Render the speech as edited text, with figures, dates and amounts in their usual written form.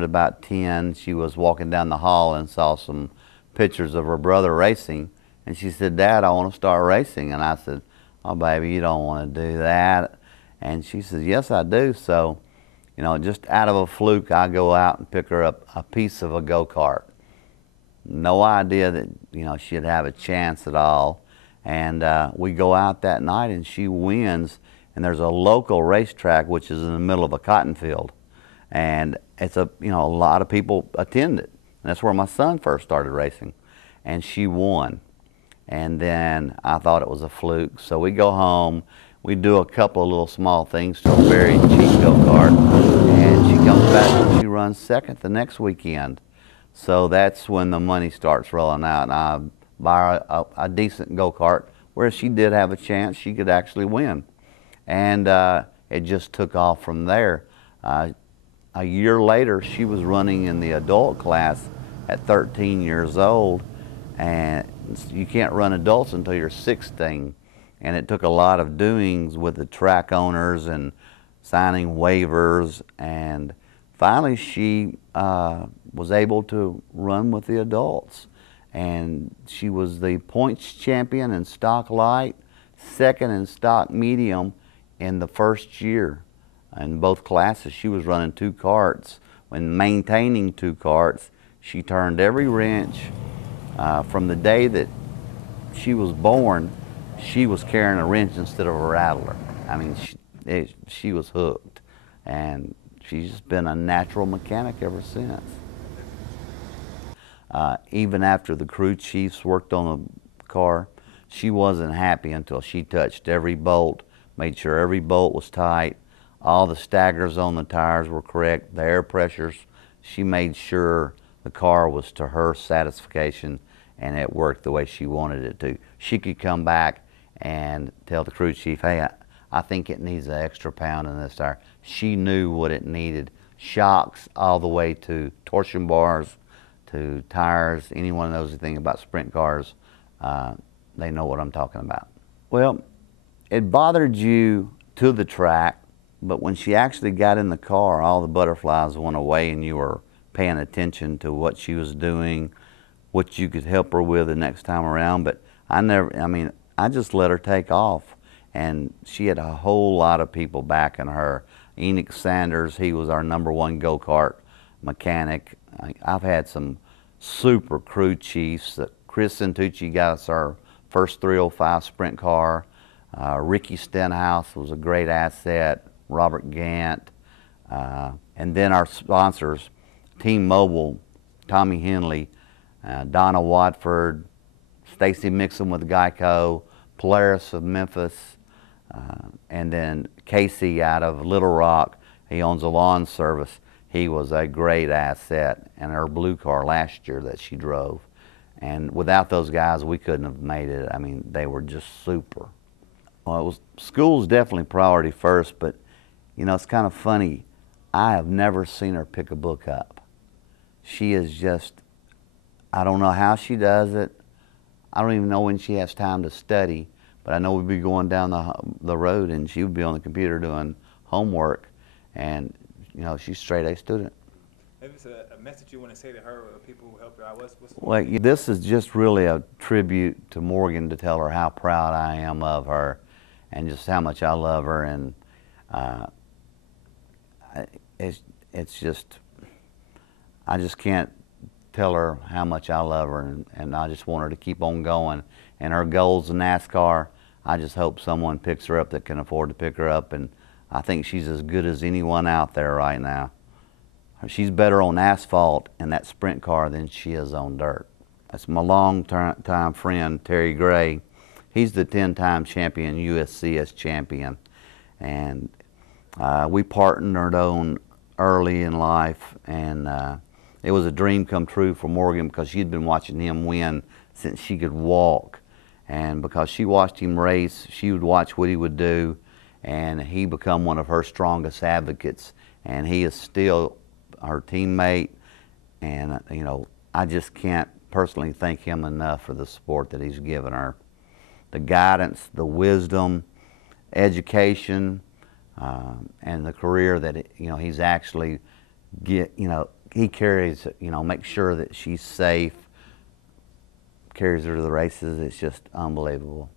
turned about 10, she was walking down the hall and saw some pictures of her brother racing. And she said, "Dad, I want to start racing." And I said, "Oh, baby, you don't want to do that." And she says, "Yes, I do." So, you know, just out of a fluke, I go out and pick her up a piece of a go-kart. No idea that, you know, she'd have a chance at all. And we go out that night and she wins. And there's a local racetrack which is in the middle of a cotton field. And it's a, you know, a lot of people attend it. And that's where my son first started racing. And she won. And then I thought it was a fluke. So we go home, we do a couple of little small things to a very cheap go-kart. And she comes back and she runs second the next weekend. So that's when the money starts rolling out, and I buy her a decent go-kart where if she did have a chance, she could actually win. And it just took off from there. A year later, she was running in the adult class at 13 years old, and you can't run adults until you're 16. And it took a lot of doings with the track owners and signing waivers, and finally she was able to run with the adults. And she was the points champion in stock light, second in stock medium in the first year. In both classes, she was running 2 karts. When maintaining 2 karts, she turned every wrench. From the day that she was born, she was carrying a wrench instead of a rattler. I mean, she was hooked. And she's just been a natural mechanic ever since. Even after the crew chiefs worked on the car, she wasn't happy until she touched every bolt, made sure every bolt was tight, all the staggers on the tires were correct, the air pressures. She made sure the car was to her satisfaction and it worked the way she wanted it to. She could come back and tell the crew chief, "Hey, I think it needs an extra pound in this tire." She knew what it needed. Shocks all the way to torsion bars, to tires, anyone knows anything about sprint cars, they know what I'm talking about. Well, it bothered you to the track, but when she actually got in the car, all the butterflies went away and you were paying attention to what she was doing, what you could help her with the next time around. But I just let her take off, and she had a whole lot of people backing her. Enoch Sanders, he was our #1 go-kart mechanic. I've had some super crew chiefs. Chris Santucci got us our first 305 sprint car. Ricky Stenhouse was a great asset. Robert Gant. And then our sponsors, Team Mobile, Tommy Henley, Donna Watford, Stacy Mixon with Geico, Polaris of Memphis, and then Casey out of Little Rock. He owns a lawn service. He was a great asset, and her blue car last year that she drove. And without those guys, we couldn't have made it. I mean, they were just super. Well, school's definitely priority first, but you know, it's kind of funny. I have never seen her pick a book up. She is just, I don't know how she does it. I don't even know when she has time to study, but I know we'd be going down the road and she would be on the computer doing homework, and you know, she's a straight A student. Maybe it's a message you want to say to her or people who helped her out. Well, this is just really a tribute to Morgan, to tell her how proud I am of her and just how much I love her. And it's just, I just can't tell her how much I love her, and I just want her to keep on going. And her goals in NASCAR, I just hope someone picks her up that can afford to pick her up, and I think she's as good as anyone out there right now. She's better on asphalt in that sprint car than she is on dirt. That's my long-time friend, Terry Gray. He's the 10-time champion, USCS champion. And we partnered on early in life, and it was a dream come true for Morgan because she'd been watching him win since she could walk. And because she watched him race, she would watch what he would do, and he become one of her strongest advocates. And he is still her teammate, and you know, I just can't personally thank him enough for the support that he's given her. The guidance, the wisdom, education, and the career that you know, he's actually he carries, you know, makes sure that she's safe, carries her to the races. It's just unbelievable.